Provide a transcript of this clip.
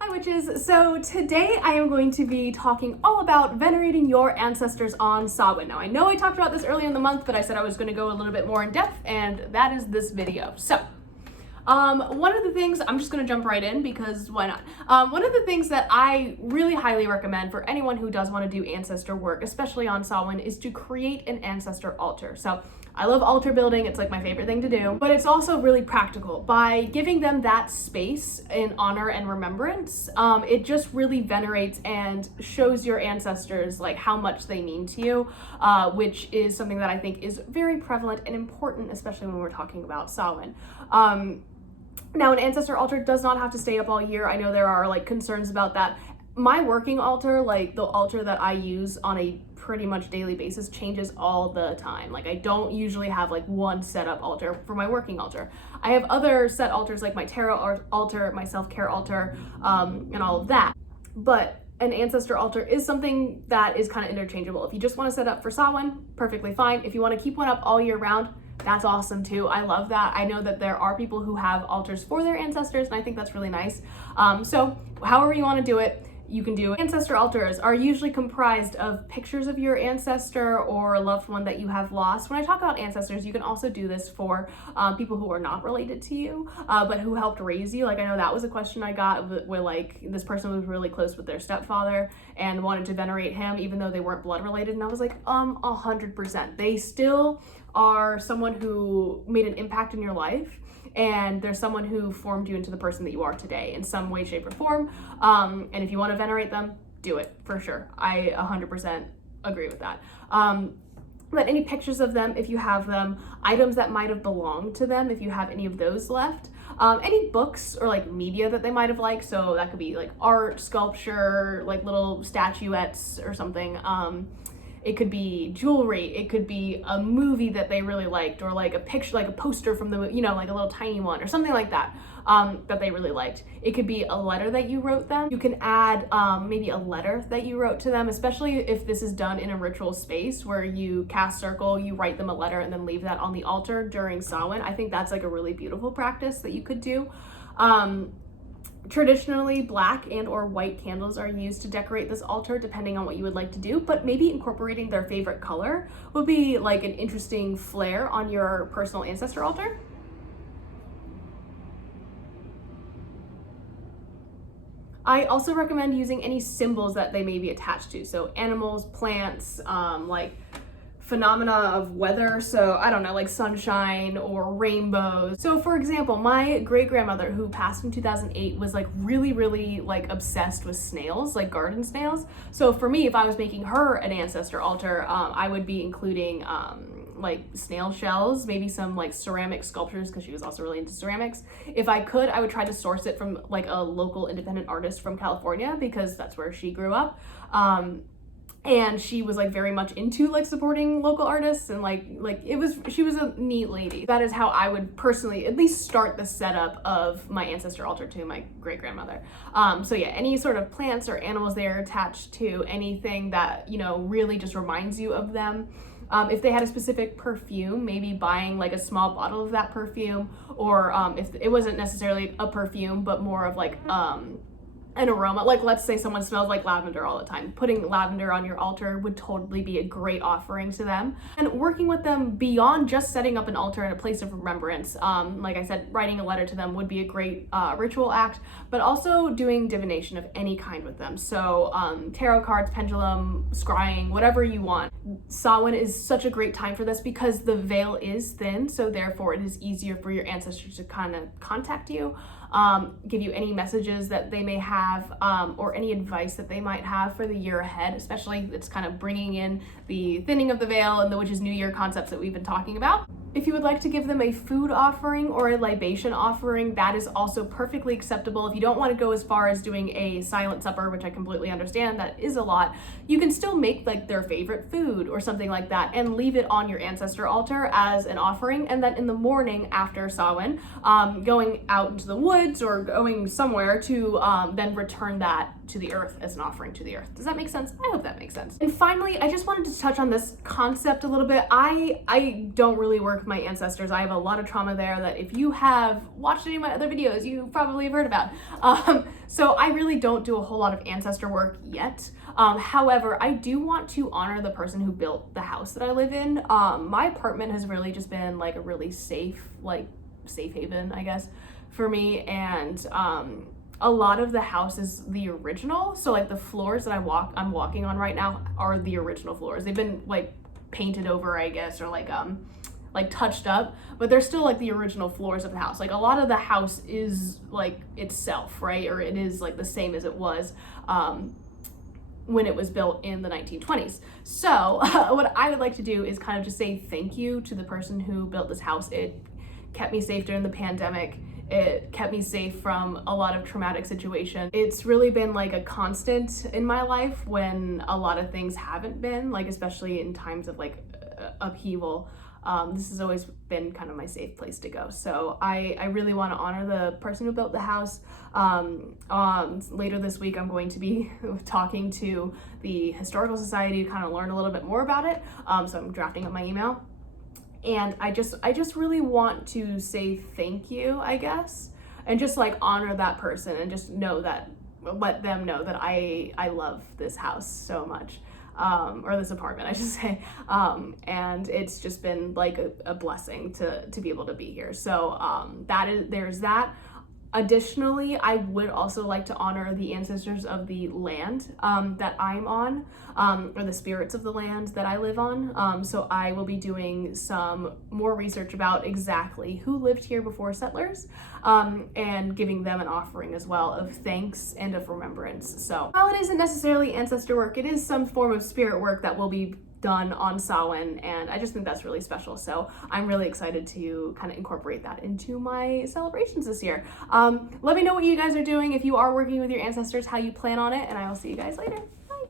Hi witches! So today I am going to be talking all about venerating your ancestors on Samhain. Now I know I talked about this earlier in the month, but I said I was going to go a little bit more in depth, and that is this video. So one of the things, I'm just going to jump right in because why not? One of the things that I really highly recommend for anyone who does want to do ancestor work, especially on Samhain, is to create an ancestor altar. So I love altar building, it's like my favorite thing to do, but it's also really practical. By giving them that space in honor and remembrance, it just really venerates and shows your ancestors like how much they mean to you, which is something that I think is very prevalent and important, especially when we're talking about Samhain. Now, an ancestor altar does not have to stay up all year. I know there are like concerns about that. My working altar, like the altar that I use on a pretty much daily basis, changes all the time. Like I don't usually have like one setup altar for my working altar. I have other set altars like my tarot altar, my self-care altar, and all of that. But an ancestor altar is something that is kind of interchangeable. If you just want to set up for Samhain, perfectly fine. If you want to keep one up all year round, that's awesome too. I love that. I know that there are people who have altars for their ancestors, and I think that's really nice. So however you want to do it, you can do it. Ancestor altars are usually comprised of pictures of your ancestor or a loved one that you have lost. When I talk about ancestors, you can also do this for people who are not related to you, but who helped raise you. Like I know that was a question I got where like this person was really close with their stepfather and wanted to venerate him even though they weren't blood related. And I was like, 100%. They still are someone who made an impact in your life, and there's someone who formed you into the person that you are today in some way, shape, or form. And if you want to venerate them, do it for sure. I 100% agree with that. But any pictures of them, if you have them, items that might have belonged to them, if you have any of those left, any books or like media that they might have liked. So that could be like art, sculpture, like little statuettes or something. It could be jewelry, it could be a movie that they really liked, or like a picture, like a poster from the, you know, like a little tiny one or something like that, that they really liked. It could be a letter that you wrote them. You can add maybe a letter that you wrote to them, especially if this is done in a ritual space where you cast circle, you write them a letter and then leave that on the altar during Samhain. I think that's like a really beautiful practice that you could do. Traditionally, black and or white candles are used to decorate this altar depending on what you would like to do, but maybe incorporating their favorite color would be like an interesting flair on your personal ancestor altar. I also recommend using any symbols that they may be attached to. So animals, plants, like phenomena of weather, so I don't know, like sunshine or rainbows. So for example, my great-grandmother who passed in 2008 was like really like obsessed with snails, like garden snails. So for me, if I was making her an ancestor altar, I would be including like snail shells, maybe some like ceramic sculptures, because she was also really into ceramics. If I could, I would try to source it from like a local independent artist from California, because that's where she grew up. And she was like very much into like supporting local artists, and she was a neat lady. That is how I would personally at least start the setup of my ancestor altar to my great-grandmother. So yeah, any sort of plants or animals they are attached to, anything that, you know, really just reminds you of them. If they had a specific perfume, maybe buying like a small bottle of that perfume, or if it wasn't necessarily a perfume, but more of like an aroma, like let's say someone smells like lavender all the time, putting lavender on your altar would totally be a great offering to them. And working with them beyond just setting up an altar in a place of remembrance, like I said, writing a letter to them would be a great ritual act, but also doing divination of any kind with them. So tarot cards, pendulum, scrying, whatever you want. Samhain is such a great time for this because the veil is thin, so therefore it is easier for your ancestors to kind of contact you, give you any messages that they may have, or any advice that they might have for the year ahead, especially it's kind of bringing in the thinning of the veil and the witch's new year concepts that we've been talking about. If you would like to give them a food offering or a libation offering, that is also perfectly acceptable. If you don't want to go as far as doing a silent supper, which I completely understand, that is a lot, you can still make like their favorite food or something like that and leave it on your ancestor altar as an offering. And then in the morning after Samhain, going out into the woods or going somewhere to then return that to the earth as an offering to the earth. Does that make sense? I hope that makes sense. And finally, I just wanted to touch on this concept a little bit. I don't really work with my ancestors. I have a lot of trauma there that if you have watched any of my other videos, you probably have heard about. So I really don't do a whole lot of ancestor work yet. However, I do want to honor the person who built the house that I live in. My apartment has really just been like a really safe haven, I guess, for me. And a lot of the house is the original. So like the floors that I'm walking on right now are the original floors. They've been like painted over, I guess, or like touched up, but they're still like the original floors of the house. Like a lot of the house is like itself, right? Or it is like the same as it was when it was built in the 1920s. So what I would like to do is kind of just say thank you to the person who built this house. It kept me safe during the pandemic. It kept me safe from a lot of traumatic situations. It's really been like a constant in my life when a lot of things haven't been, like especially in times of like upheaval. This has always been kind of my safe place to go. So I really want to honor the person who built the house. Later this week, I'm going to be talking to the Historical Society to kind of learn a little bit more about it. So I'm drafting up my email. And I just really want to say thank you, I guess, and just like honor that person and just let them know that I love this house so much, or this apartment, I should say. And it's just been like a blessing to be able to be here. So there's that. Additionally, I would also like to honor the ancestors of the land that I'm on, or the spirits of the land that I live on. So I will be doing some more research about exactly who lived here before settlers, and giving them an offering as well of thanks and of remembrance. So while it isn't necessarily ancestor work, it is some form of spirit work that will be done on Samhain, and I just think that's really special. So I'm really excited to kind of incorporate that into my celebrations this year. Let me know what you guys are doing, if you are working with your ancestors, how you plan on it, and I will see you guys later.